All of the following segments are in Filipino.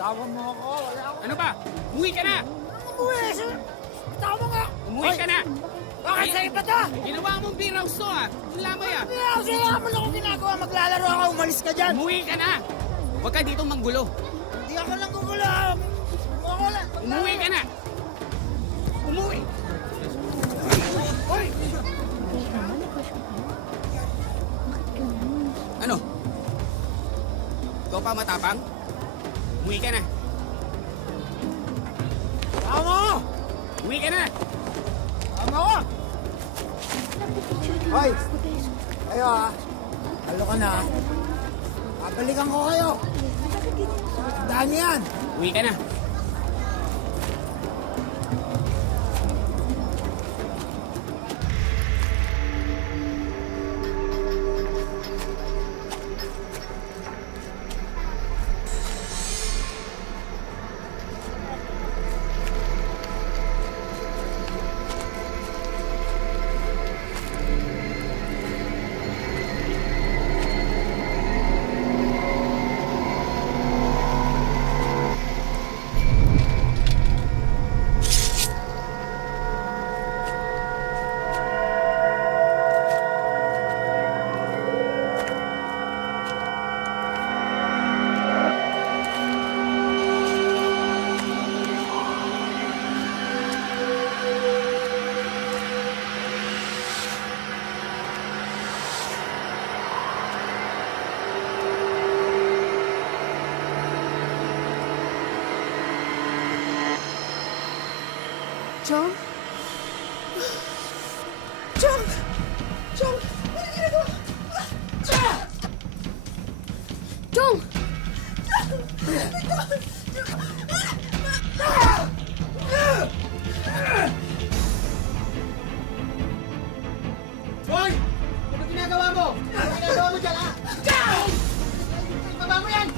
Bitawan mo ako. Wala ako. Ano ba? Umuwi ka na! Umuwi! Bitawan mo nga! Umuwi ka na! Bakit sa iba to? Ginawa mong beer house to ah! Ang lamay ah! Kasi naman ako ginagawa. Maglalaro ako. Umalis ka dyan. Umuwi ka na! Huwag ka dito manggulo. Hindi ako lang gugulo. Ako lang. Umuwi ka na! Umuwi! Hoy! Ano? Ikaw pa matapang? Umuwi ka na! Tama ko! Umuwi ka na! Tama ko! Hoy! Kayo ah. Halo ka na. Babalikan ko kayo. Tandaan niyo yan. Umuwi ka na! Chong? Chong! Chong! Ano ginagawa? Chong! Hoy! Ano ginagawa mo? Ano ginagawa mo dyan, ha? Baba mo yan!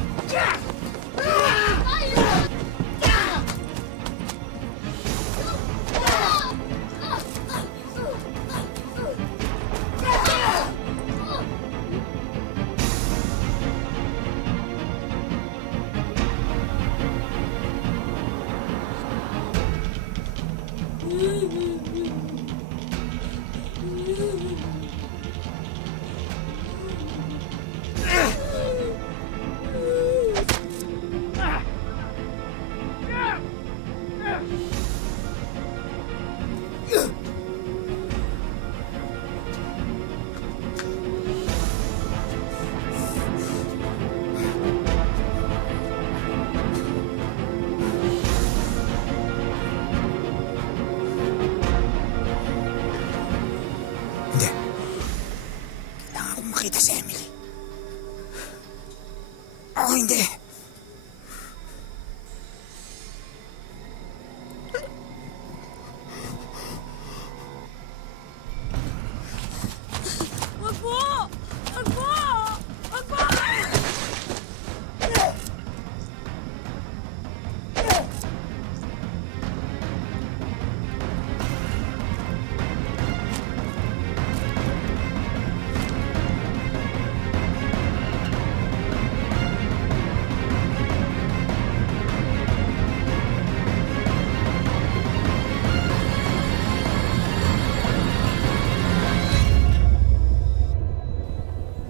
Hindi. Kailangan kong makita si Emily. Ako hindi. Wag po! Wag po! Wag po!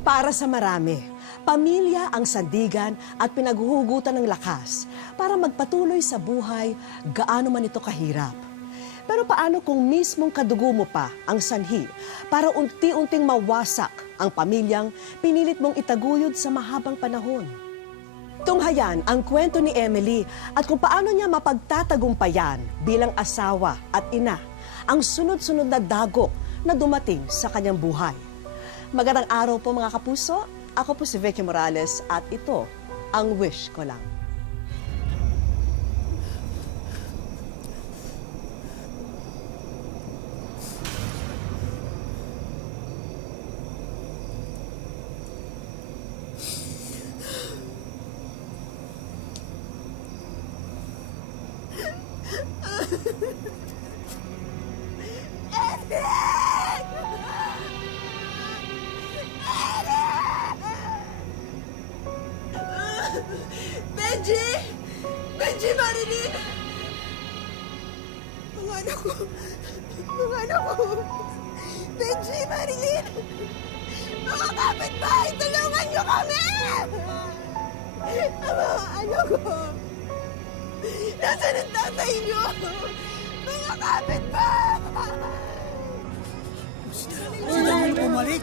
Para sa marami, pamilya ang sandigan at pinaghuhugutan ng lakas para magpatuloy sa buhay gaano man ito kahirap. Pero paano kung mismong kadugo mo pa ang sanhi para unti-unting mawasak ang pamilyang pinilit mong itaguyod sa mahabang panahon? Tunghayan ang kwento ni Emily at kung paano niya mapagtatagumpayan bilang asawa at ina ang sunod-sunod na dagok na dumating sa kanyang buhay. Magandang araw po mga kapuso. Ako po si Vicky Morales at ito ang Wish Ko Lang. Benji! Benji, Marilyn! Mga anak ko! Mga anak ko! Benji, Marilyn! Mga kapitbahay, tulungan niyo kami! Ang mga anak ko! Nasaan ang tatay niyo? Mga kapitbahay! Si Daniel bumalik.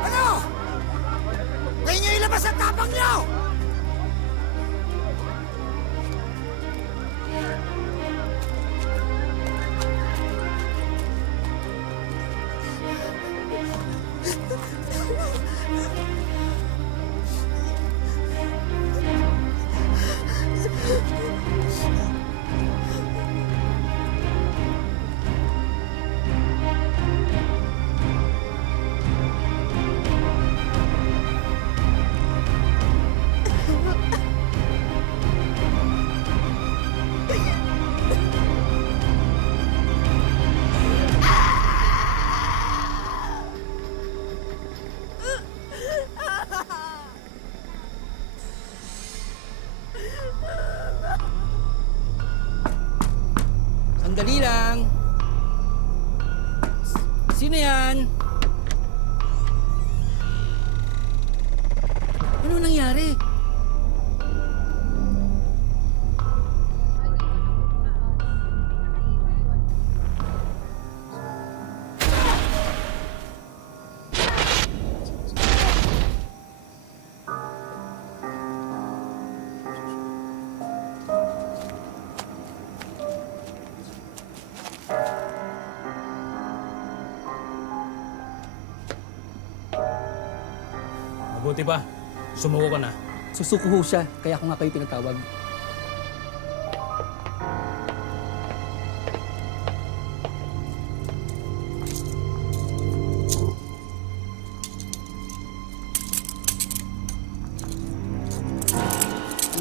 Ano? Kayo niyo ilabas ang tapang niyo! Sandali lang. Sino yan? Ano nangyari? Mabuti pa. Sumuko ka na. Susuko ho siya, kaya ako nga kayo tinatawag. Ano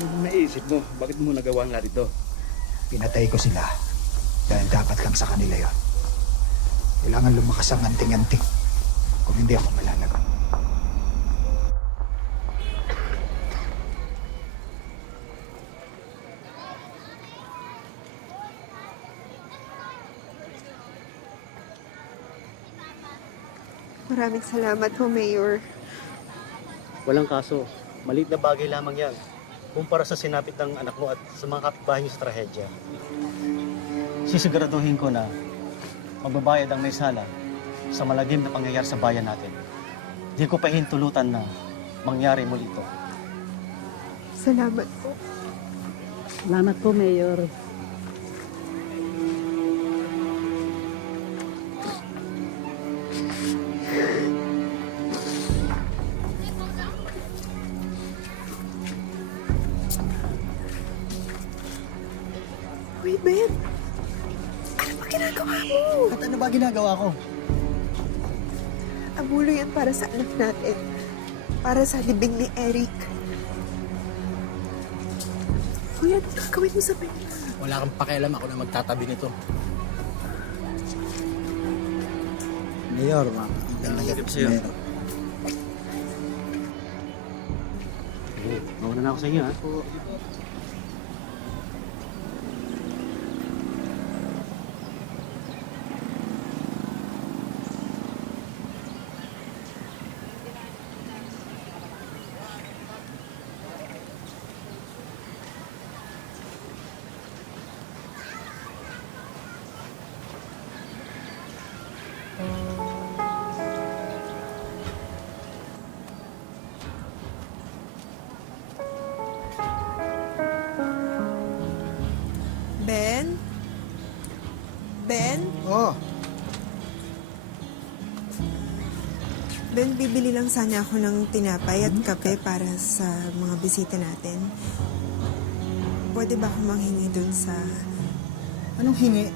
bang naisip mo? Bakit mo nagawa ang lahat ito? Pinatay ko sila dahil dapat lang sa kanila yon. Kailangan lumakas ang anting-anting kung hindi ako malalagot. Maraming salamat ho, Mayor. Walang kaso. Maliit na bagay lamang yan. Kumpara sa sinapit ng anak mo at sa mga kapitbahay niyo sa trahedya. Sisiguraduhin ko na magbabayad ang may sala sa malagim na pangyayari sa bayan natin. Di ko pahintulutan na mangyari muli ito. Salamat po. Salamat po, Mayor. Uy, Ben! Ano ba ginagawa mo? At ano ba ginagawa ko? Abulo yan para sa anak natin. Para sa libing ni Eric. Kuya, ano gagawin mo sa Ben? Wala kang pakialam, ako na magtatabi nito. Mayor, magandang Hirap sa'yo. Mauna na ako sa inyo, ha? Ben? Ben? Oh, Ben, bibili lang sana ako ng tinapay at kape para sa mga bisita natin. Pwede ba akong manghingi dun sa... anong hingi?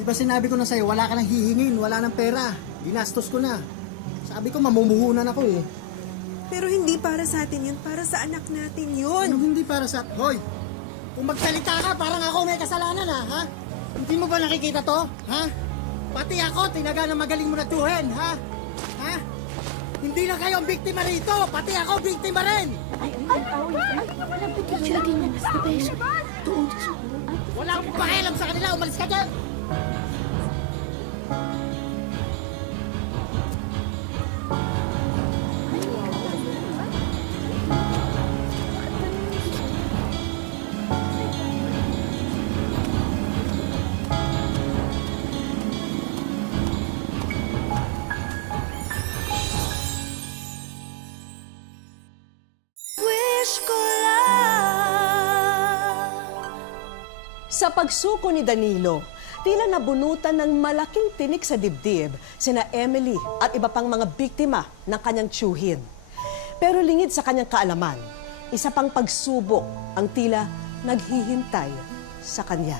Di ba sinabi ko na sa'yo, wala ka nang hihingin, wala nang pera. Ginastos ko na. Sabi ko, mamumuhunan ako eh. Pero hindi para sa atin yun, para sa anak natin yun. Anong hindi para sa... Hoy! Kung magsalita ka, parang ako may kasalanan ha? Hindi mo ba nakikita to? Ha? Pati ako, tinaga na magaling mo na tuhin, ha? Ha? Hindi na kayo ang biktima rito, pati ako biktima rin! Wala akong pakialam sa kanila, umalis ka dyan! Sa pagsuko ni Danilo, tila nabunutan ng malaking tinik sa dibdib sina Emily at iba pang mga biktima ng kanyang tiyuhin. Pero lingid sa kanyang kaalaman, isa pang pagsubok ang tila naghihintay sa kanya.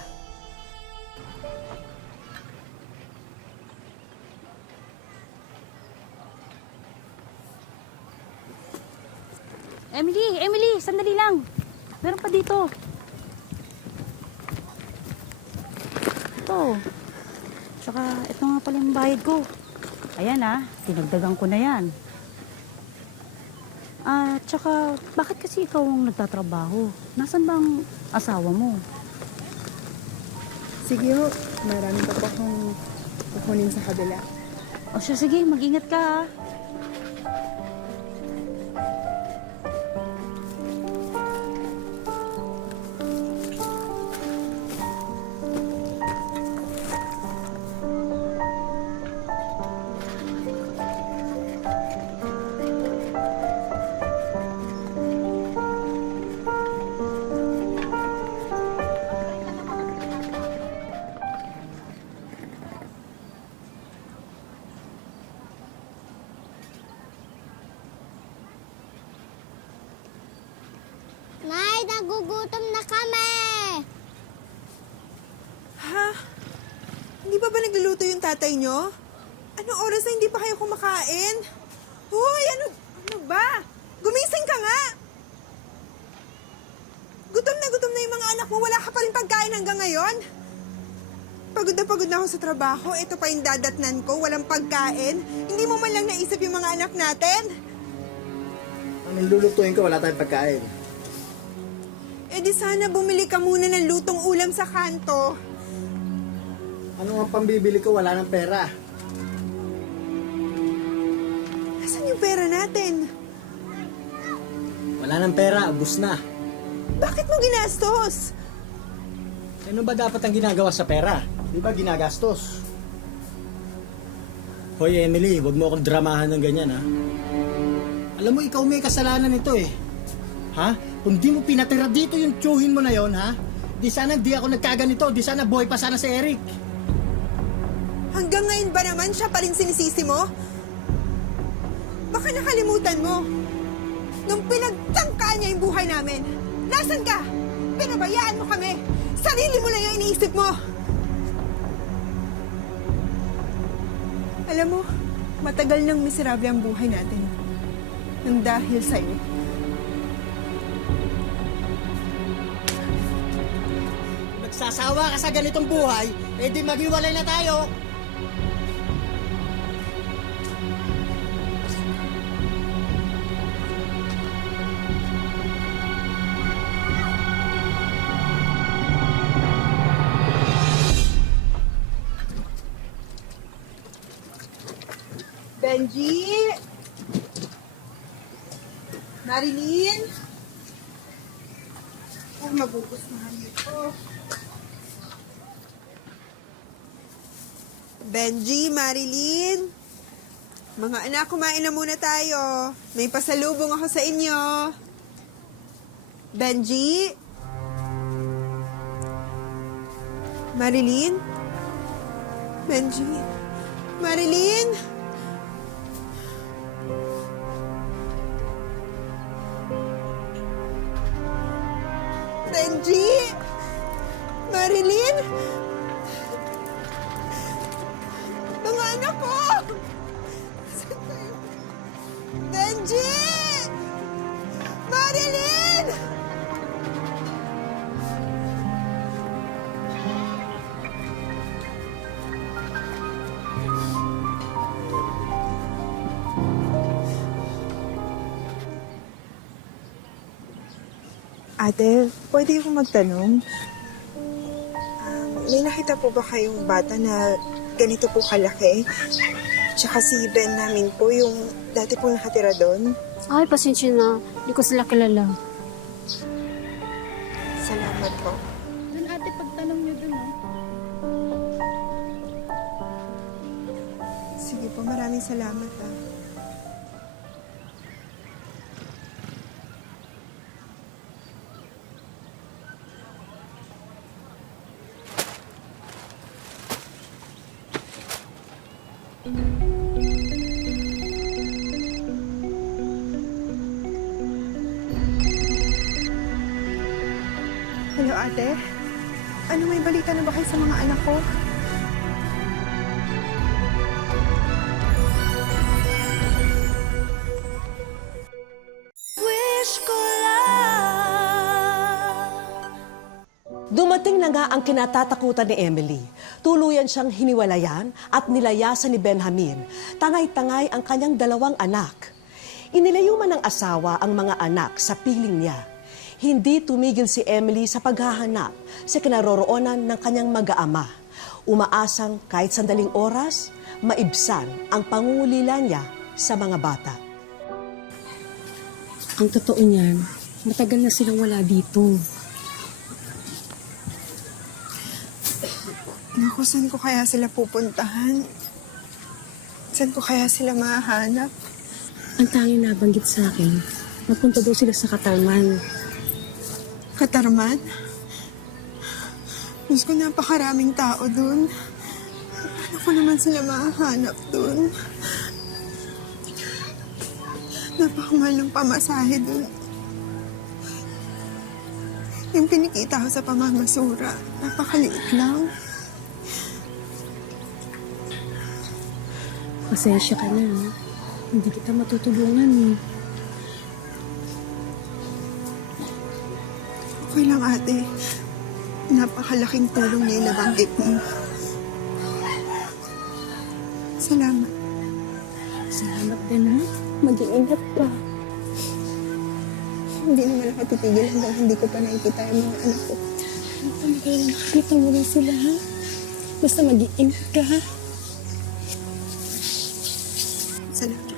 Emily, sandali lang. Meron pa dito. Ito. Tsaka, ito nga pala yung bayad ko. Ayan dinagdagan ko na yan. Tsaka, bakit kasi ikaw ang nagtatrabaho? Nasaan bang asawa mo? Sige ho, marami pa po akong kukunin sa kabila. O siya, sige, mag-ingat ka ha. Nay, nagugutom na kami! Ha? Hindi pa ba nagluluto yung tatay nyo? Anong oras na hindi pa kayo kumakain? Hoy, ano ba? Gumising ka nga! Gutom na yung mga anak mo. Wala ka pa rin pagkain hanggang ngayon? Pagod na ako sa trabaho. Ito pa yung dadatnan ko. Walang pagkain. Hindi mo man lang naisip yung mga anak natin? Ang lulutuin ko, wala tayong pagkain. Eh di sana bumili ka muna ng lutong ulam sa kanto. Ano ang pambibili ko, wala ng pera. Nasaan yung pera natin? Wala ng pera, ubus na. Bakit mo ginastos? Ano ba dapat ang ginagawa sa pera? Di ba ginagastos? Hoy Emily, wag mo akong dramahan ng ganyan ha. Alam mo, ikaw may kasalanan nito eh. Ha? Kung di mo pinatira dito yung tiyuhin mo na yon, ha? Di sana di ako nagkaganito, di sana buhay pa sana si Eric. Hanggang ngayon ba naman siya pa rin sinisisi mo? Baka nakalimutan mo. Nung pinagtangkaan niya yung buhay namin, nasan ka? Pinabayaan mo kami. Sarili mo lang yung iniisip mo. Alam mo, matagal nang miserable ang buhay natin. Nang dahil sa'yo. Nagsasawa ka sa ganitong buhay, eh di maghiwalay na tayo. Benji! Marilyn! Oh, magugustuhan nito. Benji, Marilyn! Mga anak, kumain na muna tayo. May pasalubong ako sa inyo. Benji? Marilyn? Benji? Marilyn? Benji? Marilyn? Mga anak ko! Saan kayo? Benji! Marilyn! Ate, pwede akong magtanong? May nakita po ba kayong bata na ganito po kalaki? Tsaka si Ben namin po, yung dati po nakatira doon. Ay, pasensya na. Hindi ko sila kilala. Salamat po. Doon ate, pagtanong niyo doon, Sige po, maraming salamat ah. Hello ate, ano may balita na ba kayo sa mga anak ko? Dumating na nga ang kinatatakutan ni Emily. Tuluyan siyang hiniwalayan at nilayasan ni Benjamin. Tangay-tangay ang kanyang 2 anak. Inilayo man ng asawa ang mga anak sa piling niya. Hindi tumigil si Emily sa paghahanap sa kinaroroonan ng kanyang mag-aama. Umaasang kahit sandaling oras, maibsan ang pangungulila niya sa mga bata. Ang totoo niyan, matagal na silang wala dito. Naku, saan ko kaya sila pupuntahan? Saan ko kaya sila mahanap? Ang tanging nabanggit sa akin, mapunta daw sila sa Katarman. Katarman? Diyos ko, napakaraming tao dun. Paano ko naman sila mahanap dun? Napakamahal ng pamasahe dun. Yung kinikita ko sa pamamasura, napakaliit lang. Pasensya ka na, ha? Hindi kita matutulungan, eh. Okay lang ate. Napakalaking tulong niya yung nabanggit mo. Salamat. Salamat din, ha? Mag-iingat ka. Hindi naman ako titigil hanggang hindi ko pa nakikita yung mga anak ko. Kailan nakita mo rin sila, ha? Basta mag-iingat ka, ha? Salamat.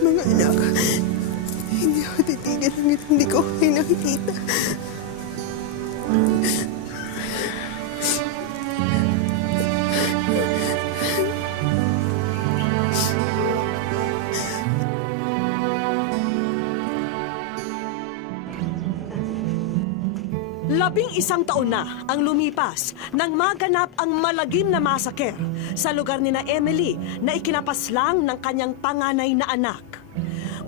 Mga anak, hindi ako titigil hanggang hindi ko kayo nakikita. Labing 1 taon na ang lumipas nang maganap ang malagim na masaker sa lugar ni na Emily na ikinapaslang ng kanyang panganay na anak.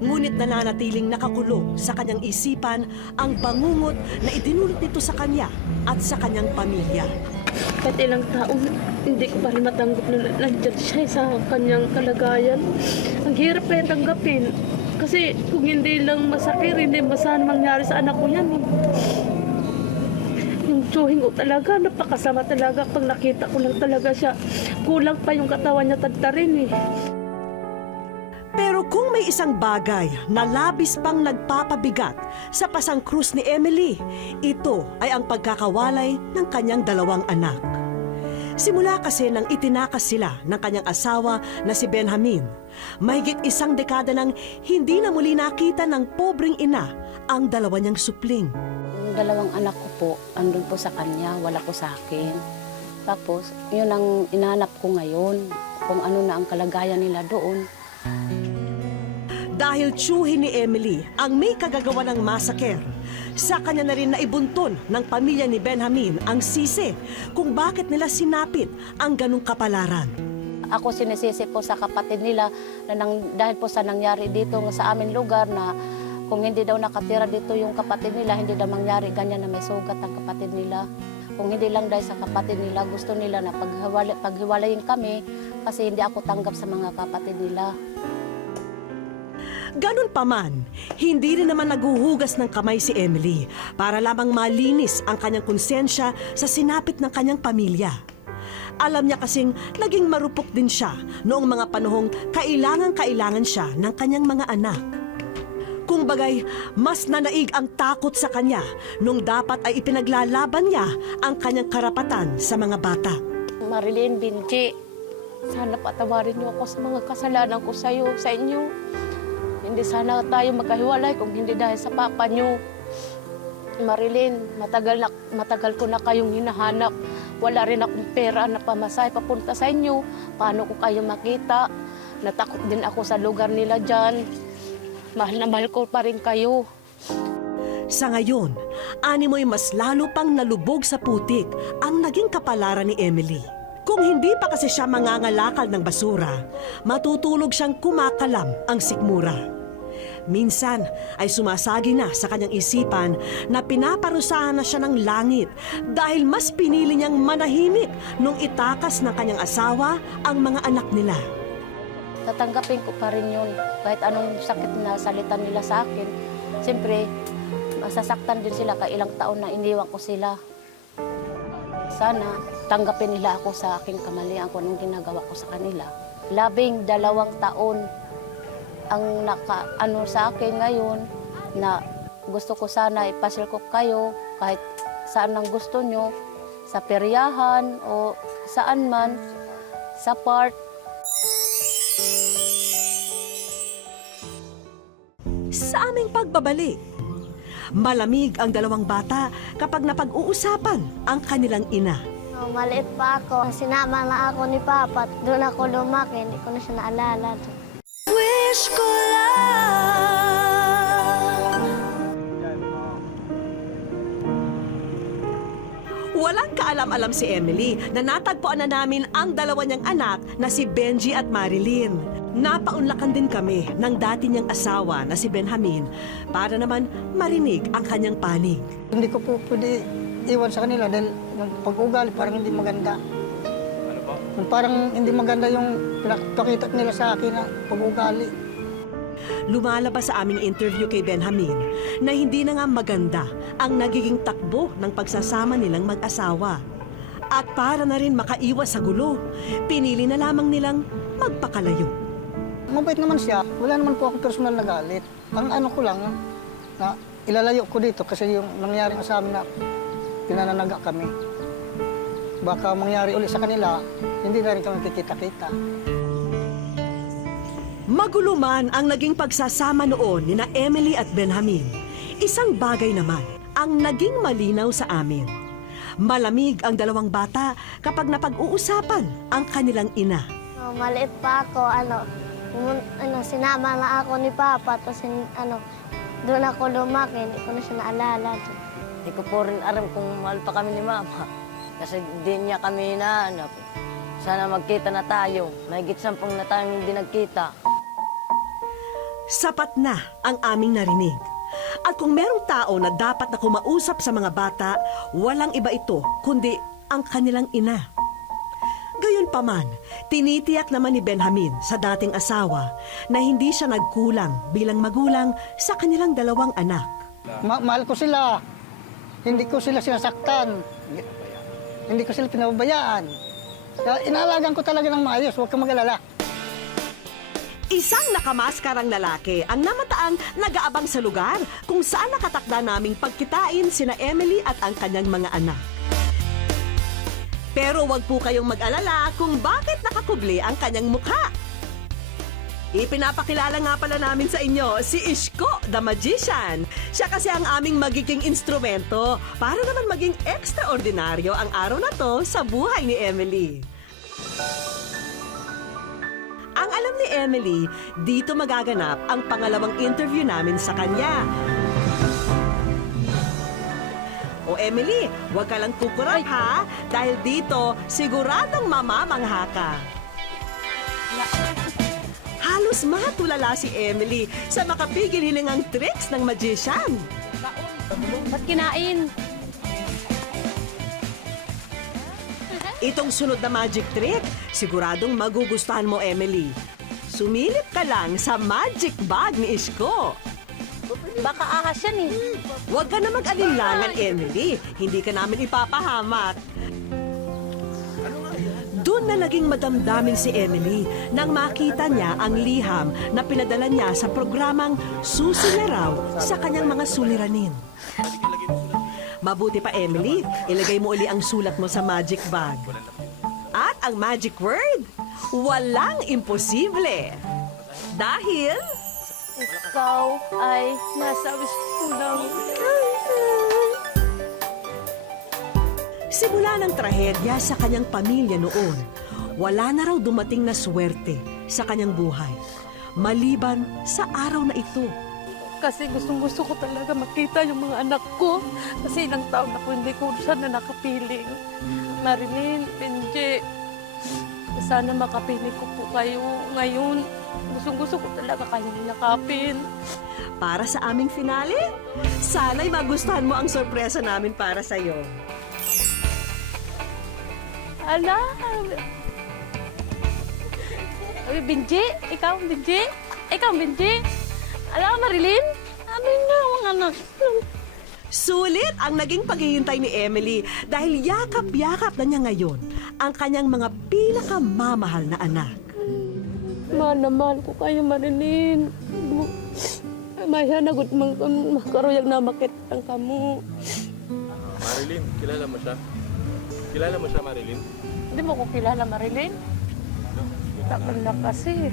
Ngunit nananatiling nakakulong sa kanyang isipan ang bangungot na idinulot nito sa kanya at sa kanyang pamilya. Kahit ilang taon, hindi ko pa rin matanggap na nandiyan siya sa kanyang kalagayan. Ang hirap kaya tanggapin. Kasi kung hindi lang masakit, hindi masahan mangyari sa anak ko yan. Yung tsuhin ko talaga, napakasama talaga. Pag nakita ko lang talaga siya, kulang pa yung katawan niya tagtarin eh. Pero kung may isang bagay na labis pang nagpapabigat sa pasangkrus ni Emily, ito ay ang pagkakawalay ng kanyang 2 anak. Simula kasi nang itinakas sila ng kanyang asawa na si Benjamin, mahigit 1 dekada nang hindi na muli nakita ng pobreng ina ang 2 niyang supling. Yung 2 anak ko po, andun po sa kanya, wala po sa akin. Tapos, yun ang inanap ko ngayon, kung ano na ang kalagayan nila doon. Dahil tiyuhin ni Emily ang may kagagawa ng masaker, sa kanya na rin naibunton ng pamilya ni Benjamin ang sisi kung bakit nila sinapit ang ganong kapalaran. Ako sinisisi po sa kapatid nila na dahil po sa nangyari dito sa aming lugar na Kung hindi daw nakatira dito yung kapatid nila, hindi daw mangyari ganyan na may sugat ang kapatid nila. Kung hindi lang dahil sa kapatid nila, gusto nila na paghiwalayin kami kasi hindi ako tanggap sa mga kapatid nila. Ganun pa man, hindi rin naman naguhugas ng kamay si Emily para lamang malinis ang kanyang konsensya sa sinapit ng kanyang pamilya. Alam niya kasing naging marupok din siya noong mga panahong kailangan siya ng kanyang mga anak. Kung bagay, mas nanaig ang takot sa kanya nung dapat ay ipinaglalaban niya ang kanyang karapatan sa mga bata. Marilyn, Benji, sana patawarin niyo ako sa mga kasalanan ko sa inyo. Hindi sana tayo magkahiwalay kung hindi dahil sa papa niyo. Marilyn, matagal ko na kayong hinahanap. Wala rin akong pera na pamasahe papunta sa inyo. Paano ko kayo makita? Natakot din ako sa lugar nila dyan. Mahal na mahal ko pa rin kayo. Sa ngayon, animoy mas lalo pang nalubog sa putik ang naging kapalaran ni Emily. Kung hindi pa kasi siya mangangalakal ng basura, matutulog siyang kumakalam ang sikmura. Minsan ay sumasagi na sa kanyang isipan na pinaparusahan na siya ng langit dahil mas pinili niyang manahimik nung itakas ng kanyang asawa ang mga anak nila. Tatanggapin ko pa rin yun. Kahit anong sakit na salita nila sa akin. Siyempre, masasaktan din sila kailang taon na iniwan ko sila. Sana tanggapin nila ako sa aking kamalian kung anong ginagawa ko sa kanila. 12 taon ang nakaano sa akin ngayon na gusto ko sana ipasyal ko kayo kahit saan ang gusto nyo, sa peryahan o saan man, sa park. Sa aming pagbabalik, malamig ang dalawang bata kapag napag-uusapan ang kanilang ina. Maliit pa ako, sinama na ako ni Papa. Doon ako lumaki, hindi ko na siya naalala. Wish ko lang. Walang kaalam-alam si Emily na natagpuan na namin ang dalawa niyang anak na si Benji at Marilyn. Napaunlakan din kami ng dati niyang asawa na si Benjamin para naman marinig ang kanyang panig. Hindi ko po pwede iwan sa kanila dahil yung pag-ugali parang hindi maganda. Ano po? Parang hindi maganda yung pinakita nila sa akin na pag-ugali. Lumalabas sa aming interview kay Benjamin na hindi na nga maganda ang nagiging takbo ng pagsasama nilang mag-asawa. At para na rin makaiwas sa gulo, pinili na lamang nilang magpakalayo. Mabait naman siya. Wala naman po ako personal na galit. Ang ano ko lang, na ilalayo ko dito kasi yung nangyari sa amin na pinananaga kami. Baka mangyari ulit sa kanila, hindi na rin kami kikita-kita. Magulo man ang naging pagsasama noon ni na Emily at Benjamin, isang bagay naman ang naging malinaw sa amin. Malamig ang dalawang bata kapag napag-uusapan ang kanilang ina. Maliit pa ako, sinama na ako ni Papa. Tapos doon ako lumaki, hindi ko na siya naalala. Hindi ko po rin alam kung mahal pa kami ni Mama. Kasi di niya kami hinahanap. Sana magkita na tayo. Mahigit 10 na tayong hindi nagkita. Sapat na ang aming narinig. At kung merong tao na dapat na kumausap sa mga bata, walang iba ito kundi ang kanilang ina. Gayunpaman, tinitiyak naman ni Benjamin sa dating asawa na hindi siya nagkulang bilang magulang sa kanilang dalawang anak. Mahal ko sila. Hindi ko sila sinasaktan. Hindi ko sila pinababayaan. Kaya inaalagaan ko talaga ng maayos. Huwag kang mag-alala. Isang nakamaskarang lalaki ang namataang nag-aabang sa lugar kung saan nakatakda naming pagkitain sina Emily at ang kanyang mga anak. Pero wag po kayong mag-alala kung bakit nakakubli ang kanyang mukha. Ipinapakilala nga pala namin sa inyo si Ishko the Magician. Siya kasi ang aming magiging instrumento para naman maging ekstraordinaryo ang araw na to sa buhay ni Emily. Ang alam ni Emily, dito magaganap ang pangalawang interview namin sa kanya. O Emily, huwag ka lang kukurap ha, dahil dito siguradong mamamangha ka. Halos Matapos matulala si Emily sa makapigil hiningang tricks ng magician. Ba't kinain? Itong sunod na magic trick, siguradong magugustuhan mo, Emily. Sumilip ka lang sa magic bag ni Isko. Baka ahas yan eh. Huwag ka na mag-alinlangan, Emily. Hindi ka namin ipapahamak. Doon na naging madamdamin si Emily nang makita niya ang liham na pinadala niya sa programang Susi na raw sa kanyang mga suliranin. Mabuti pa, Emily, ilagay mo uli ang sulat mo sa magic bag. At ang magic word, walang imposible. Dahil Ikaw ay nasa wish ko lang. simula ng trahedya sa kanyang pamilya noon, wala na raw dumating na swerte sa kanyang buhay. Maliban sa araw na ito. Kasi gustong-gusto ko talaga makita yung mga anak ko. Kasi ilang taon na po hindi ko sana nakapiling. Marilyn, Benji, sana makapiling ko po kayo ngayon. Gustong-gusto ko talaga kayong yakapin. Para sa aming finale, sana'y magustuhan mo ang sorpresa namin para sa'yo. Ala! Ay, Benji, ikaw, Benji? Ikaw, Benji? Ala, Marilyn? Ano na mga anak? Sulit ang naging paghihintay ni Emily dahil yakap-yakap na niya ngayon ang kanyang mga pinakamamahal na anak. Mahal na mahal ko kayo, Marilyn. May hanagot makaroyag na makit ang kamu. Marilyn, kilala mo siya? Kilala mo siya, Marilyn? Hindi mo ko kilala, Marilyn. Takal na kasi.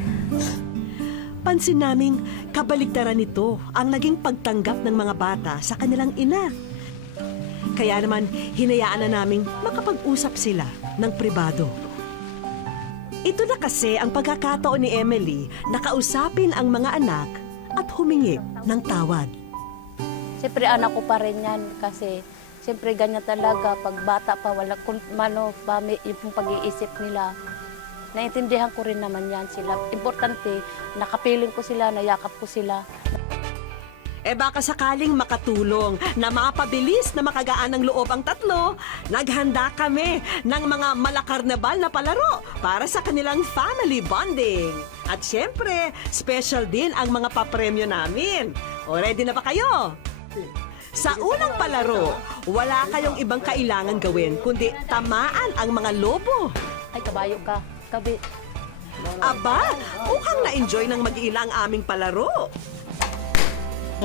Pansin naming kabaligtaran nito ang naging pagtanggap ng mga bata sa kanilang ina. Kaya naman, hinayaan na naming makapag-usap sila ng pribado. Ito na kasi ang pagkakataon ni Emily na kausapin ang mga anak at humingi ng tawad. Siyempre anak ko pa rin yan kasi siyempre ganyan talaga pag bata pa wala kung mano pa yung pag-iisip nila. Naintindihan ko rin naman yan sila. Importante, nakapiling ko sila, nayakap ko sila. Eh baka sakaling makatulong na mapabilis na makagaan ng loob ang tatlo, naghanda kami ng mga malakarnabal na palaro para sa kanilang family bonding. At syempre, special din ang mga papremyo namin. O ready na ba kayo? Sa unang palaro, wala kayong ibang kailangan gawin kundi tamaan ang mga lobo. Ay, kabayo ka. Kabi. Aba, mukhang na-enjoy ng mag-iila ang aming palaro.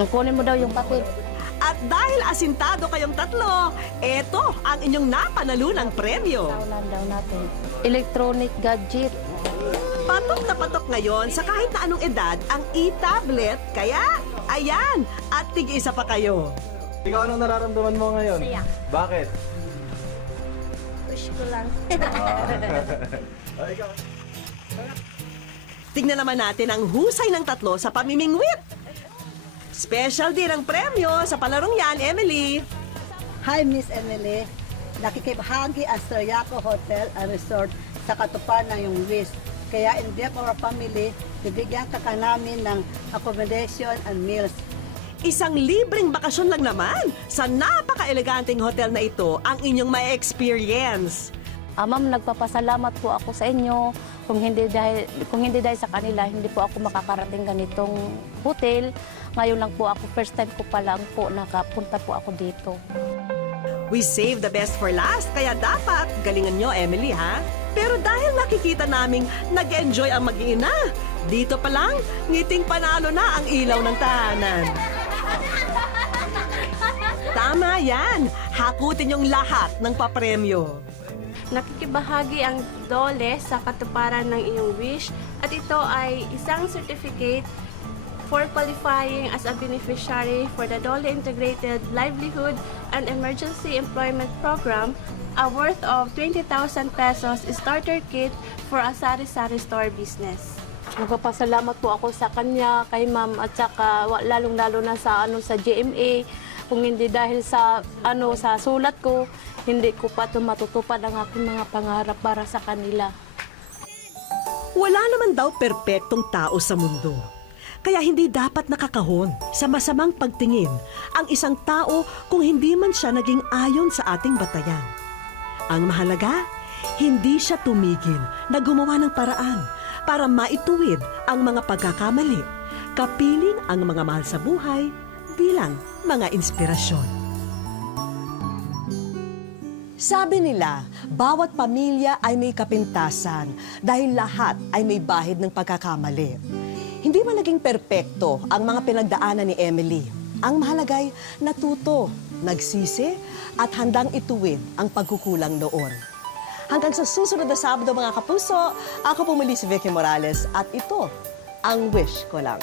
Kunin mo daw yung papel. At dahil asintado kayong tatlo, eto ang inyong napanalunang premyo. Taunan daw natin. Electronic gadget. Patok na patok ngayon sa kahit na anong edad ang e-tablet, kaya ayan, at tig-isa pa kayo. Ikaw, anong nararamdaman mo ngayon? Saya. Bakit? Wish ko lang. Tignan naman natin ang husay ng tatlo sa pamimingwit. Special din ang premyo sa palarong yan, Emily. Hi, Miss Emily. Nakikibahagi ang Soriaco Hotel and Resort sa katuparan ng iyong wish. Kaya in behalf of our family, bibigyan ka namin ng accommodation and meals. Isang libreng bakasyon lang naman sa napaka-eleganteng hotel na ito ang inyong may experience. Ma'am, nagpapasalamat po ako sa inyo. Kung hindi dahil sa kanila, hindi po ako makakarating ganitong hotel. Ngayon lang po ako, first time ko pa lang po nakapunta po ako dito. We save the best for last, kaya dapat galingan nyo, Emily, ha? Pero dahil nakikita naming nag-enjoy ang mag-iina, dito pa lang, ngiting panalo na ang ilaw ng tahanan. Tama yan! Hakutin yung lahat ng papremyo. Nakikibahagi ang DOLE sa katuparan ng iyong wish at ito ay isang certificate for qualifying as a beneficiary for the DOLE Integrated Livelihood and Emergency Employment Program, a worth of 20,000 pesos starter kit for a sari-sari store business. Nagpapasalamat po ako sa kanya, kay ma'am at saka lalong-lalo na sa sa GMA. Kung hindi dahil sa sa sulat ko, hindi ko pa matutupad ang aking mga pangarap para sa kanila. Wala naman daw perpektong tao sa mundo. Kaya hindi dapat nakakahon sa masamang pagtingin ang isang tao kung hindi man siya naging ayon sa ating batayan. Ang mahalaga, hindi siya tumigil na gumawa ng paraan para maituwid ang mga pagkakamali, kapiling ang mga mahal sa buhay bilang mga inspirasyon. Sabi nila, bawat pamilya ay may kapintasan dahil lahat ay may bahid ng pagkakamali. Hindi man naging perpekto ang mga pinagdaanan ni Emily. Ang mahalagay, natuto, nagsisi at handang ituwid ang pagkukulang noon. Hanggang sa susunod na Sabado mga kapuso, ako po muli si Vicky Morales at ito ang wish ko lang.